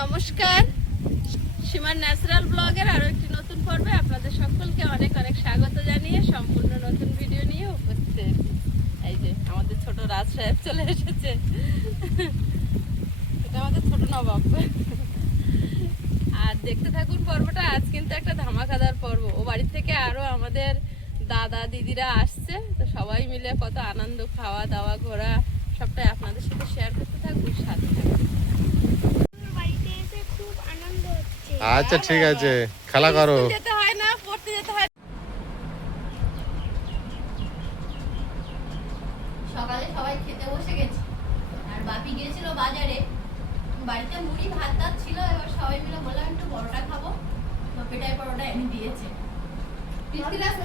নমস্কার, সীমার ন্যাচারাল ব্লগের আরো একটি নতুন পর্বে আপনাদের সকলকে অনেক অনেক স্বাগত জানিয়ে সম্পূর্ণ নতুন ভিডিও নিয়ে উপস্থিত। এই যে আমাদের ছোট রাজ সাহেব চলে এসেছে। এটা আমাদের ছোট নবাব। আর দেখতে থাকুন পর্বটা। আজ কিন্তু একটা ধামাকাদার পর্ব। ও বাড়ি থেকে আরো আমাদের দাদা দিদিরা আসছে, তো সবাই মিলে কত আনন্দ, খাওয়া দাওয়া, ঘোরা সবটাই আপনাদের সাথে শেয়ার করতে থাকুন, সাথে থাকুন। আচ্ছা ঠিক আছে, খেলা করো। যেতে হয় না, পড়তে যেতে হয়। সকালে সবাই খেতে বসে গেছে, আর বাপি গিয়েছিল বাজারে। বাড়িতে মুড়ি ভাত টাত ছিল, এবার সবাই মিলে বললাম একটু পরোটা খাবো, তো পেটাই পরোটা এনে দিয়েছে।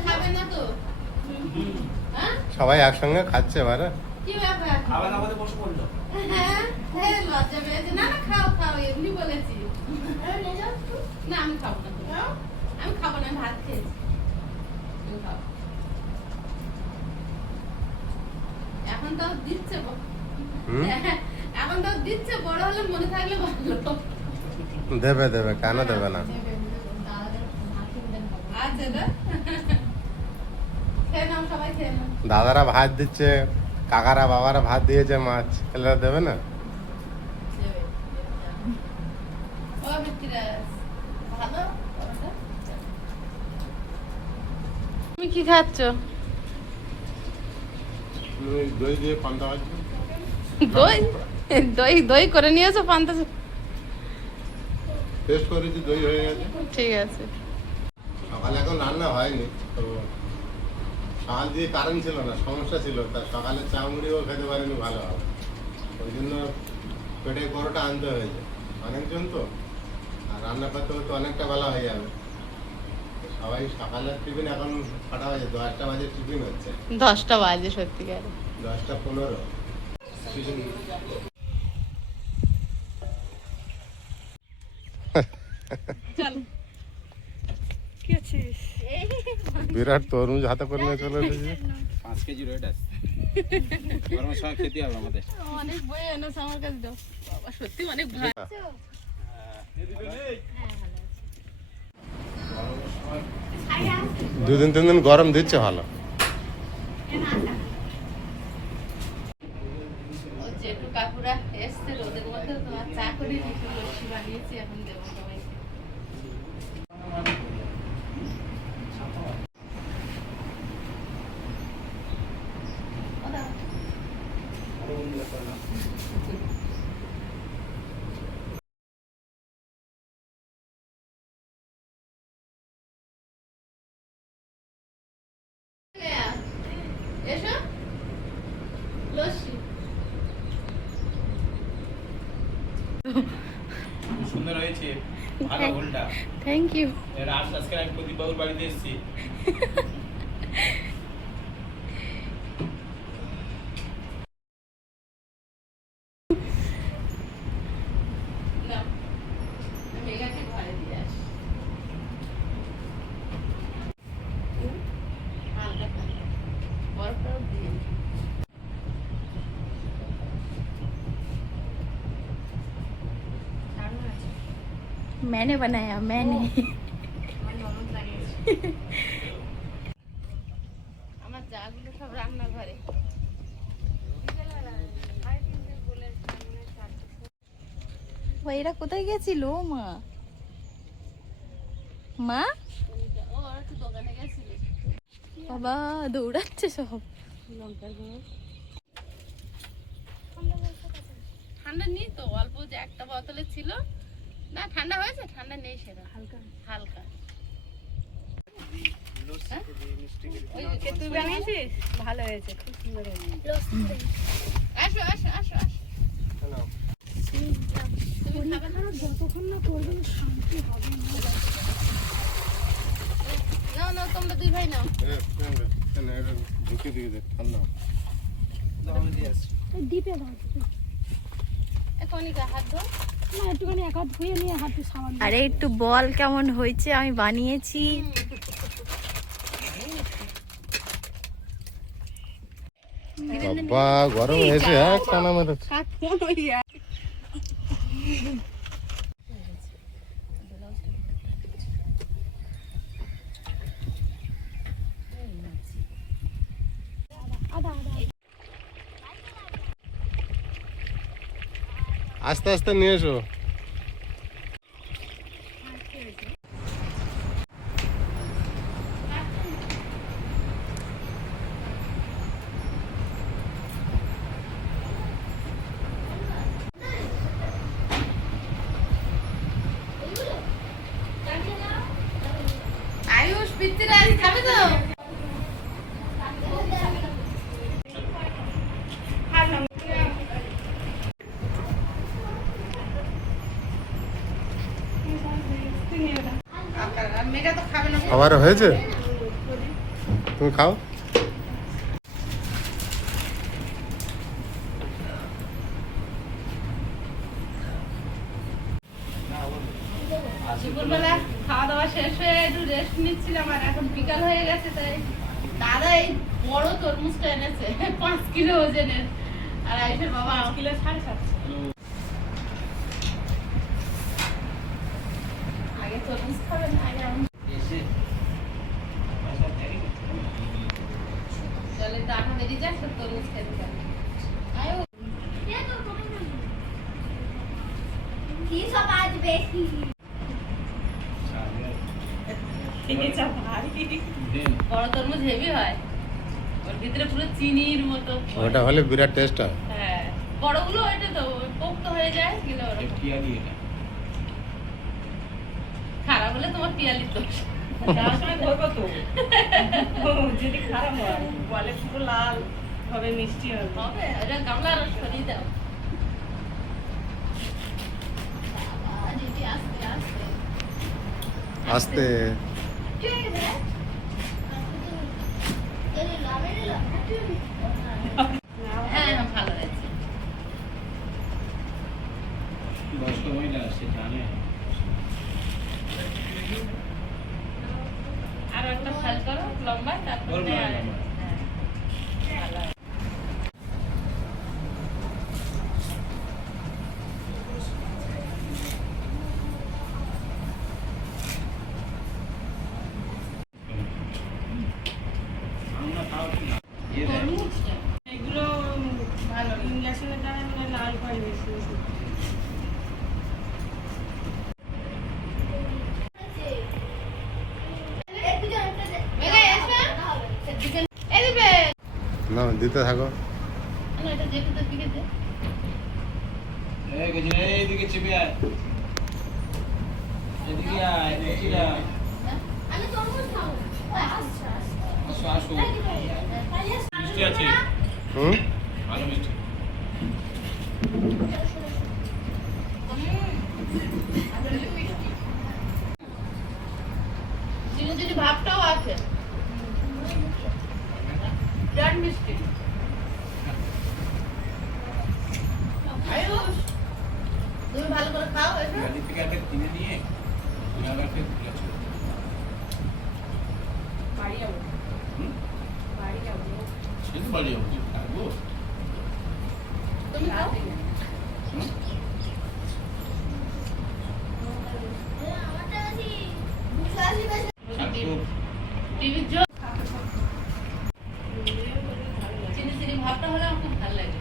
খাবে না তো? হ্যাঁ, সবাই একসঙ্গে খাচ্ছে এবারে। কি ব্যাপার? খাবার আমাদের বসে পড়লো। হ্যাঁ হ্যাঁ, লজ্জা পেয়েছে। না না, খাও খাও, এমনি বলেছি। না আমি খাবো না, আমি খাবো না, ভাত খেয়েছি। তুমি খাও। এখন তো দিচ্ছে, এখন তো দিচ্ছে, বড় হলে মনে থাকলে ভালো। দেবে দেবে, কেন দেবে না? আচ্ছা দা, খেয়ে নাও, সবাই খেয়ে নাও। দাদারা ভাত দিচ্ছে, কাকারা বাবারা ভাত দিয়েছে, মাছ এগুলো দেবে না? ও মিত্রাস, ভালো পরোটা। তুমি কি খাচ্ছ? দই দিয়ে পান্তা ভাত। দই দই দই করে নিয়েছো পান্তা? টেস্ট করেছি, দই হয়ে গেছে। ঠিক আছে। সকালে এখন রান্না হয়নি, তো সকাল দিয়ে কারেন্ট ছিল না, সমস্যা ছিল, তা সকালে চা মুড়িও খেতে পারিনি ভালো হবে, ওই জন্য পেটে পরোটা আনতে হয়েছে। অনেকজন তো, আর রান্না করতে করতে অনেকটা বেলা হয়ে যাবে। সবাই সকালের টিফিন এখন কটা বাজে? 10টা বাজে টিফিন হচ্ছে। 10টা বাজে সত্যিকার। 10টা 15 টিফিন। চল, কি আছিস? বিরাট তরমুজ হাতে করে নিয়ে চলে এসেছে। 5 কেজি রেট আছে। গরমের সময় খেতে হবে আমাদের। অনেক বই এনেছে আমার কাছে, দাও বাবা, সত্যি অনেক ভালো। দুদিন 3 দিন গরম দিচ্ছে ভালো। ও জেঠু কাকুরা এসছে রোদের মধ্যে, তোমার চা করে একটু লস্যি বানিয়েছি, এখন দেবো সবাইকে। এসো, লস্যি। খুব সুন্দর হয়েছে, ভালো গোলটা। Thank you. এর আজকে আমি প্রদীপ বাবুর বাড়িতে এসেছি। নাও, আমি এটাকে ঘরে দিয়ে আসি। হালকা হালকা বরফটাও দিয়ে দিই। मैंने बनाया, मैंने। আমার জাগুলো সব রান্নাঘরে। এরা কোথায় গেছিল মা? মা ও একটু দোকানে গেছিলি? বাবা দৌড়াচ্ছে সব। লঙ্কার গুঁড়ো। ঠান্ডা নেই তো, অল্প যে একটা বোতলে ছিল। না ঠান্ডা হয়েছে, ঠান্ডা নেই, সেটা হালকা হালকা। হ্যাঁ? ওই যে তুই বানিয়েছিস, ভালো হয়েছে, খুব সুন্দর হয়েছে। আসো আসো আসো আসো। তুমি খাবে না? যতক্ষণ না করবেন শান্তি হবে না। নাও নাও, তোমরা দুই ভাই নাও। ঢুকে দিয়ে দে, ঠান্ডা হবে। এই ডিপে দাও, ডিপে। এখনই হাত ধো। না একটুখানি এক হাত ধুয়ে নিয়ে হাতে সাবান দাও। আরে একটু বল কেমন হয়েছে, আমি বানিয়েছি। বাবা গরম হয়েছে, এক টানা মেরেছে। আস্তে আস্তে নিয়ে এসো। আয়ুষ পিত্তিরাজ খাবে তো? মেয়েটা তো খাবে না। খাবার হয়েছে, তুমি খাও। দুপুরবেলা খাওয়া দাওয়া শেষ হয়ে একটু রেস্ট নিচ্ছিলাম, আর এখন বিকাল হয়ে গেছে, তাই দাদা এই বড় তরমুজটা এনেছে 5 কিলো ওজনের, আর আয়ুষের বাবা 5 কিলো 750। আগে তরমুজ খাবেন, আগে আমি চলে টাকা বেরিয়ে যাক, তো তরমুজ খেতে পারি। আয়ুষ কি সব আজ বেশি বড় তরমুজ হেভি হয়, ওর ভিতরে পুরো চিনির মতো। ওটা হলে বিরাট টেস্ট হয়। হ্যাঁ, বড়গুলো ওইটা তো পোক্ত হয়ে যায়, গেলে ওরকম। খারাপ হলে তোমার পিয়ালির দোষ। যাওয়ার সময় ধরবো তো যদি খারাপ হয় বলে পুরো লাল হবে, মিষ্টি হবে। হবে, ওটা গামলা আর সরিয়ে দাও। দিদি আস্তে আস্তে আস্তে ঠিক আছে রে এই লাভে লাভ হ্যাঁ হ্যাঁ, ভালো হয়েছে। বয়স্ক মহিলা সে জানে। আর একটা ফাল করো লম্বা, তারপর করবো না, লম্বা। হ্যাঁ, ভালো হয়। আমরা খাওয়া কি না? ইয়ে দেয়। তরমুজটা এগুলো ভালো ইঞ্জেকশনের দ্বারা মানে লাল হয় বেশি বেশি। মেঘা এসো, এই দিবে না দিতে থাকো। না, এটা যেতে তো দিকে দে। এই গেছে, এইদিকে চেপে আয়। এদিকে আয়, এদিকে আয়। আমি তরমুজ খাবো আচ্ছা আসো, আসো। মিষ্টি আছে? হুম, ভালো মিষ্টি। চিনি চিনি ভাবটাও আছে, বিরাট মিষ্টি। আয়ুষ, তুমি ভালো করে খাও। এসো, গাড়ি থেকে একটা কিনে নিয়ে রাখতে ভুলেছো। বাড়ি যাবো, হুম? বাড়ি যাবো। সে তো বাড়ি যাবো, থাকবো। তুমি খাও। হুম? আমারটা বেশি 280 বেশি থাকবো। টিভির জন্য চিনি চিনি ভাবটা হলে আমার খুব ভালো লাগে।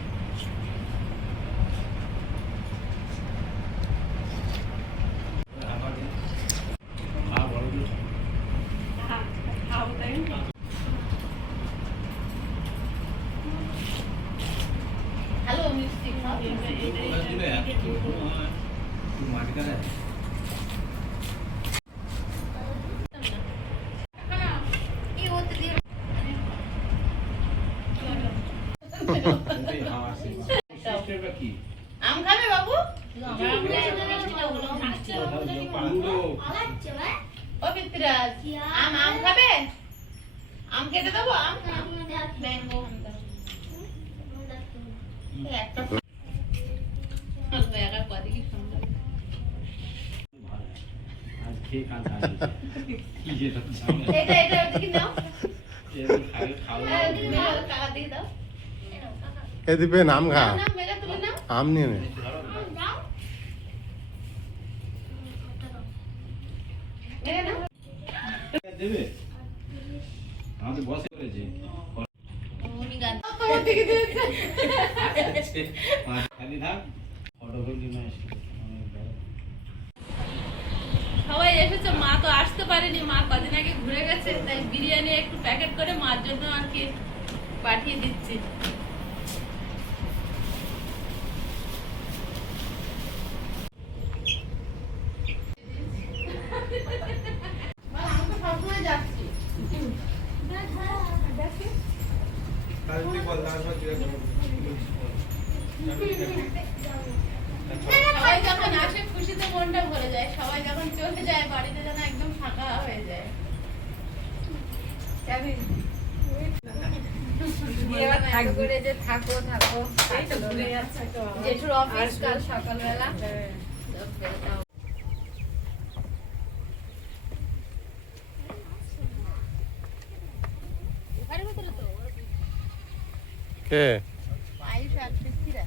আবার দিন। আর বড় দিন। খাবো তাই না? ভালো মিষ্টি খাও। ওরা দিলে এত কোনো হয়। তুই মাটি কাটে। এই ওতে দিয়ে এই হাওয়া আসছে। সিস্টেমটা কি? আম খাবে বাবু? পুরো আলাচ্ছ ভাই ও পিতরাজ, আম আম খাবে? আম কেটে দেবো? আম ম্যাঙ্গো একটা অল্প একা কত কি সুন্দর। ভালো। আজ খেয়ে কাল খাওয়া কি যেটা জানো? এটা এটা ওদিকে দাও, এরকম খাইলে খাওয়া ওদিকে দাও, কাকা দিকে দাও। এ দিবেন আম খা, না মেঘা তুমি নাও। আম নিয়ে নে। যাও মেঘা নাও। দেবে? আমাদের বসে করেছে। উনি গান তোমার দিকে দিয়েছে। খালি থাক। বড় হইলি না অনেক বড়। সবাই এসেছে, মা তো আসতে পারেনি, মা কদিন আগে ঘুরে গেছে, তাই বিরিয়ানি একটু প্যাকেট করে মার জন্য আর কি পাঠিয়ে দিচ্ছি। আমি তো সবসময় যাচ্ছি। সবাই যখন আসে খুশিতে মনটা ভরে যায়, সবাই যখন চলে যায় বাড়িতে যেন একদম ফাঁকা হয়ে যায়। জেঠুর অফিস কাল সকালবেলা। কে আয়ুষ আর কৃষ্টিরা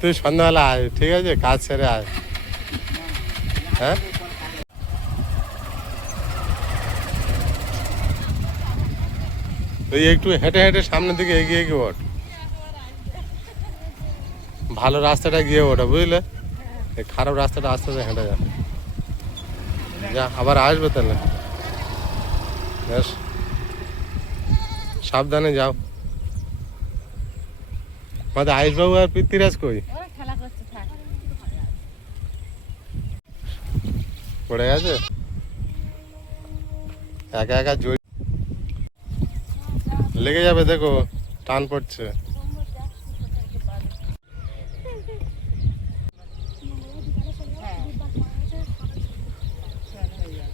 তুই সন্ধ্যাবেলা আয়, ঠিক আছে, কাজ সেরে আয়। হ্যাঁ তুই একটু হেঁটে হেঁটে সামনের দিকে এগিয়ে গিয়ে ওঠ, ভালো রাস্তাটা গিয়ে ওঠা, বুঝলে? এই খারাপ রাস্তাটা আস্তে আস্তে হেঁটে যা, যা আবার আসবে তাহলে। বেশ সাবধানে যাও। আমাদের আয়ুষবাবু আর পৃথ্বীরাজ কই? খেলা করছে, থাক। পড়ে গেছে একা একা, জড়ি লেগে যাবে, দেখো টান পড়ছে।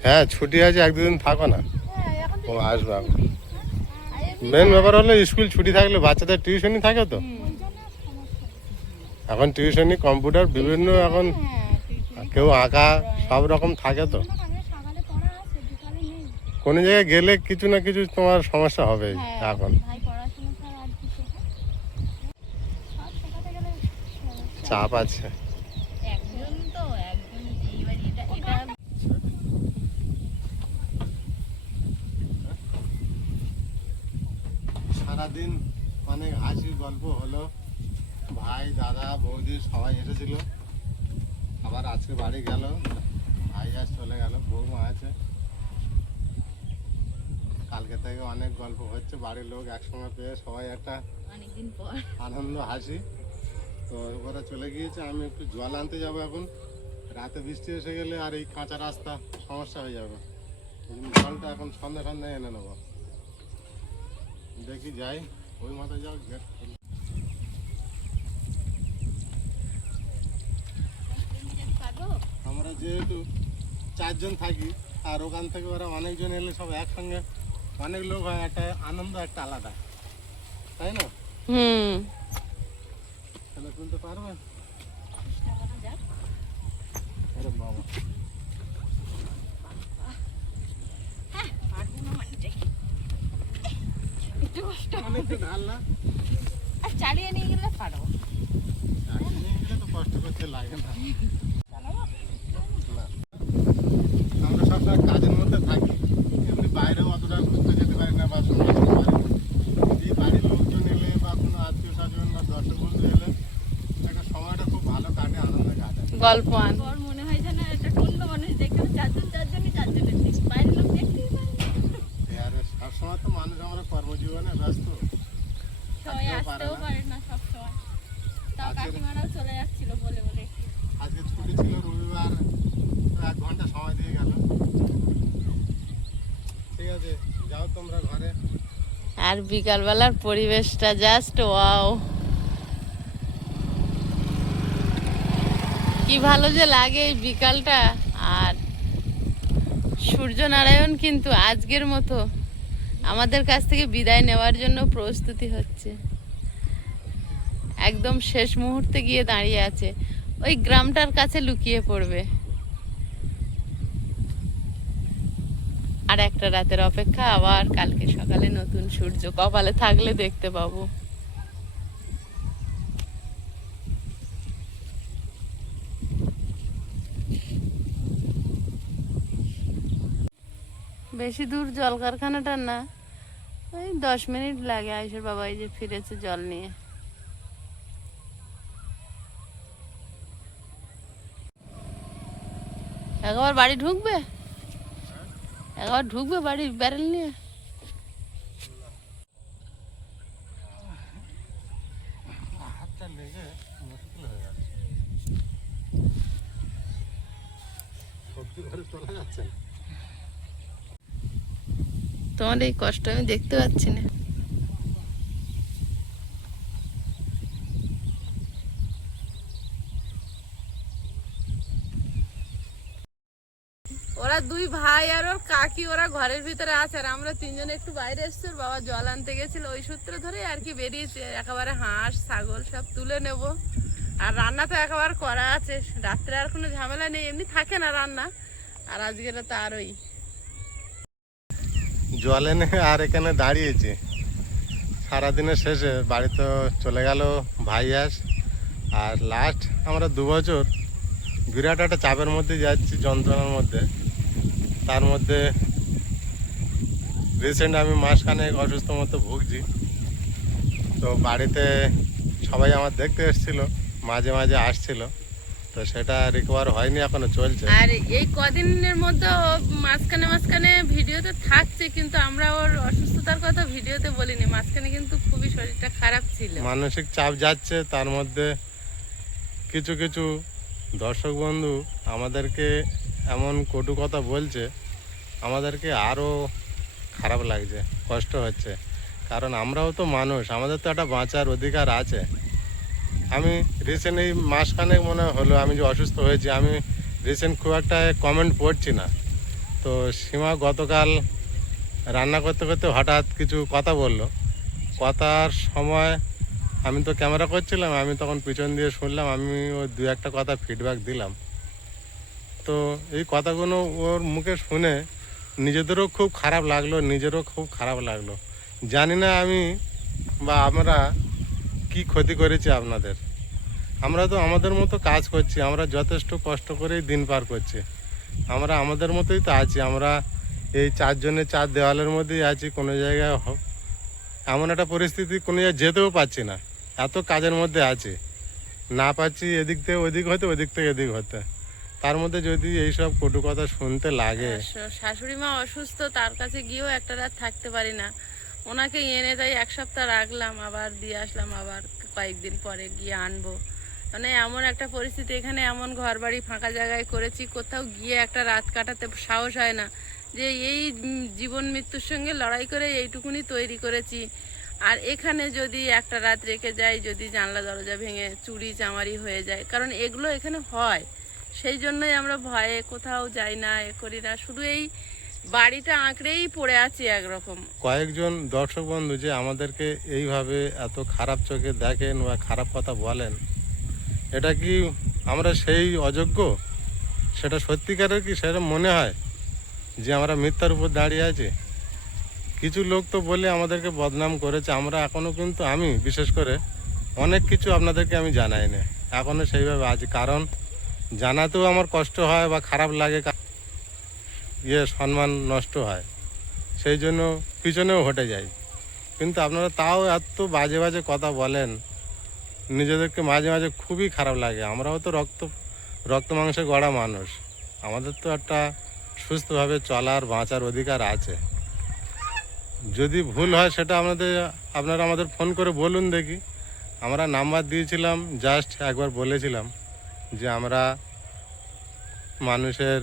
হ্যাঁ ছুটি আছে, এক দুদিন থাকো না, ও আসবে। মেন ব্যাপার হলো স্কুল ছুটি থাকলে বাচ্চাদের টিউশনই থাকে তো, এখন টিউশনি কম্পিউটার বিভিন্ন, এখন কেউ আঁকা সব রকম থাকে তো, কোনো জায়গায় গেলে কিছু না কিছু তোমার সমস্যা হবে এখন। চাপ আছে। সারাদিন অনেক হাসির গল্প হলো, ভাই দাদা বৌদি সবাই এসেছিল, আবার আজকে বাড়ি গেল, ভাই আজ চলে গেল, বৌমা আছে। কালকে থেকে অনেক গল্প হচ্ছে, বাড়ির লোক একসঙ্গে পেয়ে সবাই একটা অনেকদিন পর আনন্দ হাসি। তো ওরা চলে গিয়েছে, আমি একটু জল আনতে যাবো এখন, রাতে বৃষ্টি এসে গেলে আর এই কাঁচা রাস্তা সমস্যা হয়ে যাবে, জলটা এখন সন্ধ্যে সন্ধ্যে এনে নেবো। দেখি যাই, ওই মাথায় যাও গেট। আমরা যেহেতু 4 জন থাকি, আর ওখান থেকে ওরা অনেকজন এলে সব একসঙ্গে অনেক লোক হয়, একটা আনন্দ একটা আলাদা, তাই না? তাহলে তুলতে পারবে? আরে বাবা, অনেকটা ঢাল না, চালিয়ে নিয়ে গেলে পারো। নিয়ে গেলে তো কষ্ট করতে লাগে না। আমরা সবসময় কাজের মধ্যে থাকি, এমনি বাইরেও অতটা ঘুরতে যেতে পারি না বা সময় দিতে পারি না। এই বাড়ির লোকজন এলে বা কোনো আত্মীয় স্বজন বা দর্শক বন্ধু এলে একটা সময়টা খুব ভালো কাটে, আনন্দে কাটে। গল্প আন মনে হয় যেন একটা টুন্ড মানুষ দেখে চারজনের বাইরের লোক দেখতেই পারে না। আর সবসময় তো মানুষ আমরা কর্মজীবনে ব্যস্ত, সবাই আসতেও পারে না সব সময়, তাও কাকিমারাও চলে যাচ্ছিল বলে বলে। আজকে ছুটি ছিল রবিবার, 1 ঘন্টা সময় দিয়ে গেল। ঠিক আছে, যাও তোমরা ঘরে। আর বিকালবেলার পরিবেশটা জাস্ট ওয়াও, কি ভালো যে লাগে এই বিকালটা। আর সূর্যনারায়ণ কিন্তু আজকের মতো আমাদের কাছ থেকে বিদায় নেওয়ার জন্য প্রস্তুতি হচ্ছে, একদম শেষ মুহূর্তে গিয়ে দাঁড়িয়ে আছে, ওই গ্রামটার কাছে লুকিয়ে পড়বে। আর একটা রাতের অপেক্ষা, আবার কালকে সকালে নতুন সূর্য কপালে থাকলে দেখতে পাবো। বেশি দূর জল কারখানাটা না, ওই 10 মিনিট লাগে। আয়ুষের বাবা এই যে ফিরেছে জল নিয়ে। একবার বাড়ি ঢুকবে, একবার ঢুকবে বাড়ি ব্যারেল নিয়ে। হাতটা লেগে মুশকিল হয়ে যাচ্ছে, সত্যি করে তোলা যাচ্ছে না। তোমার এই কষ্ট আমি দেখতে পাচ্ছি না। ওরা দুই ভাই আর ওর কাকি ওরা ঘরের ভিতরে আছে, আর আমরা তিনজনে একটু বাইরে এসছি। ওর বাবা জল আনতে গেছিল, ওই সূত্রে ধরে আর কি বেরিয়েছে। একেবারে হাঁস ছাগল সব তুলে নেব, আর রান্না তো একেবারে করা আছে। রাত্রে আর কোনো ঝামেলা নেই, এমনি থাকে না রান্না। আর আজকের তো আরোই জল এনে আর এখানে দাঁড়িয়েছি। সারাদিনের শেষে বাড়ি তো চলে গেল ভাই আস, আর লাস্ট আমরা 2 বছর বিরাট একটা চাপের মধ্যে যাচ্ছি, যন্ত্রণার মধ্যে। তার মধ্যে রিসেন্ট আমি মাসখানেক অসুস্থ মতো ভুগছি। তো বাড়িতে সবাই আমার দেখতে এসেছিল, মাঝে মাঝে আসছিল, তো সেটা রিকভার হয়নি, এখনো চলছে। আর এই কদিনের মধ্যে ও মাঝখানে মাঝখানে ভিডিওতে থাকছে, কিন্তু আমরা ওর অসুস্থতার কথা ভিডিওতে বলিনি। মাঝখানে কিন্তু খুবই শরীরটা খারাপ ছিল, মানসিক চাপ যাচ্ছে। তার মধ্যে কিছু কিছু দর্শক বন্ধু আমাদেরকে এমন কটু কথা বলছে, আমাদেরকে আরও খারাপ লাগছে, কষ্ট হচ্ছে। কারণ আমরাও তো মানুষ, আমাদের তো একটা বাঁচার অধিকার আছে। আমি রিসেন্ট এই মাসখানেক মনে হলো আমি যে অসুস্থ হয়েছি, আমি রিসেন্ট খুব একটা কমেন্ট পড়ছি না। তো সীমা গতকাল রান্না করতে করতে হঠাৎ কিছু কথা বললো। কথার সময় আমি তো ক্যামেরা করছিলাম, আমি তখন পিছন দিয়ে শুনলাম, আমি ওই 2-1টা কথা ফিডব্যাক দিলাম। তো এই কথাগুলো ওর মুখে শুনে নিজেদেরও খুব খারাপ লাগলো, নিজেরও খুব খারাপ লাগলো। জানি না আমি বা আমরা কি ক্ষতি করেছি আপনাদের। আমরা তো আমাদের মতো কাজ করছি, আমরা যথেষ্ট কষ্ট করেই দিন পার করছি। আমরা আমাদের মতোই তো আছি, আমরা এই 4 জনের 4 দেওয়ালের মধ্যেই আছি। কোনো জায়গায় এমন একটা পরিস্থিতি কোনো জায়গায় যেতেও পাচ্ছি না, এত কাজের মধ্যে আছি, না পাচ্ছি এদিক থেকে ওদিক হতে, ওদিক থেকে এদিক হতে। তার মধ্যে যদি এইসব কটু কথা শুনতে লাগে। শাশুড়ি মা অসুস্থ, তার কাছে গিয়েও একটা রাত থাকতে পারি না। ওনাকে এনে তাই 1 সপ্তাহ রাখলাম, আবার দিয়ে আসলাম, আবার কয়েকদিন পরে গিয়ে আনবো। মানে এমন একটা পরিস্থিতি, এখানে এমন ঘর বাড়ি ফাঁকা জায়গায় করেছি, কোথাও গিয়ে একটা রাত কাটাতে সাহস হয় না। যে এই জীবন মৃত্যুর সঙ্গে লড়াই করে এইটুকুনি তৈরি করেছি, আর এখানে যদি একটা রাত রেখে যাই, যদি জানলা দরজা ভেঙে চুরি চামারি হয়ে যায়, কারণ এগুলো এখানে হয়, সেই জন্যই আমরা ভয়ে কোথাও যাই না, এ করি না। শুধু এই বাড়িটা আঁকড়েই পড়ে আছি একরকম। কয়েকজন দর্শক বন্ধু যে আমাদেরকে এইভাবে এত খারাপ চোখে দেখেন বা খারাপ কথা বলেন, এটা কি আমরা সেই অযোগ্য? সেটা সত্যিকারের কি সেটা মনে হয় যে আমরা মিথ্যার উপর দাঁড়িয়ে আছি? কিছু লোক তো বলে আমাদেরকে বদনাম করেছে, আমরা এখনও কিন্তু, আমি বিশেষ করে অনেক কিছু আপনাদেরকে আমি জানাই না, এখনও সেইভাবে আছি। কারণ জানাতেও আমার কষ্ট হয় বা খারাপ লাগে, সম্মান নষ্ট হয়, সেই জন্য পিছনেও হটে যাই। কিন্তু আপনারা তাও এত বাজে বাজে কথা বলেন, নিজেদেরকে মাঝে মাঝে খুবই খারাপ লাগে। আমরাও তো রক্ত মাংসে গড়া মানুষ, আমাদের তো একটা সুস্থভাবে চলার বাঁচার অধিকার আছে। যদি ভুল হয় সেটা আপনারা আমাদের ফোন করে বলুন দেখি। আমরা নাম্বার দিয়েছিলাম, জাস্ট একবার বলেছিলাম যে আমরা মানুষের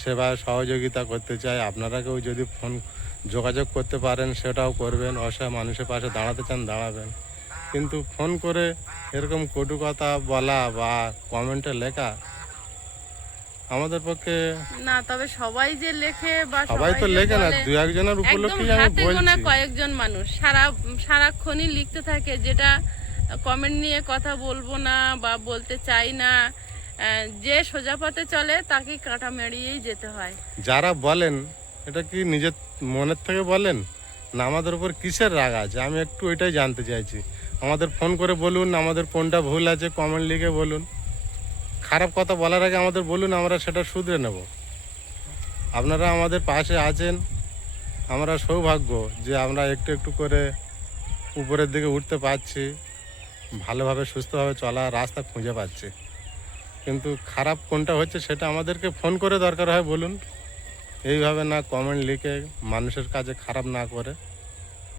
সেবায় সহযোগিতা করতে চাই, আপনারা কেউ যদি ফোন যোগাযোগ করতে পারেন সেটাও করবেন, অসহায় মানুষের পাশে দাঁড়াতে চান দাঁড়াবেন। কিন্তু ফোন করে এরকম কটু কথা বলা বা কমেন্টে লেখা আমাদের পক্ষে না। তবে সবাই যে লেখে বা সবাই তো যে লেখে না, বলে, 2-1 উপলক্ষে একদম আমি হাতে গোনা বলছি। কয়েকজন মানুষ সারাক্ষণই লিখতে থাকে, যেটা কমেন্ট নিয়ে কথা বলবো না বা বলতে চাই না। যে সোজা পথে চলে তাকে কাঁটা মেরিয়েই যেতে হয়। যারা বলেন এটা কি নিজের মনের থেকে বলেন না আমাদের উপর কিসের রাগ আছে? আমি একটু ওইটাই জানতে চাইছি। আমাদের ফোন করে বলুন আমাদের কোনটা ভুল আছে, কমেন্ট লিখে বলুন। খারাপ কথা বলার আগে আমাদের বলুন, আমরা সেটা শুধরে নেব। আপনারা আমাদের পাশে আছেন, আমরা সৌভাগ্য যে আমরা একটু একটু করে উপরের দিকে উঠতে পারছি, ভালোভাবে সুস্থভাবে চলা রাস্তা খুঁজে পাচ্ছি। কিন্তু খারাপ কোনটা হচ্ছে সেটা আমাদেরকে ফোন করে দরকার হয় বলুন, এইভাবে না কমেন্ট লিখে মানুষের কাছে খারাপ না করে।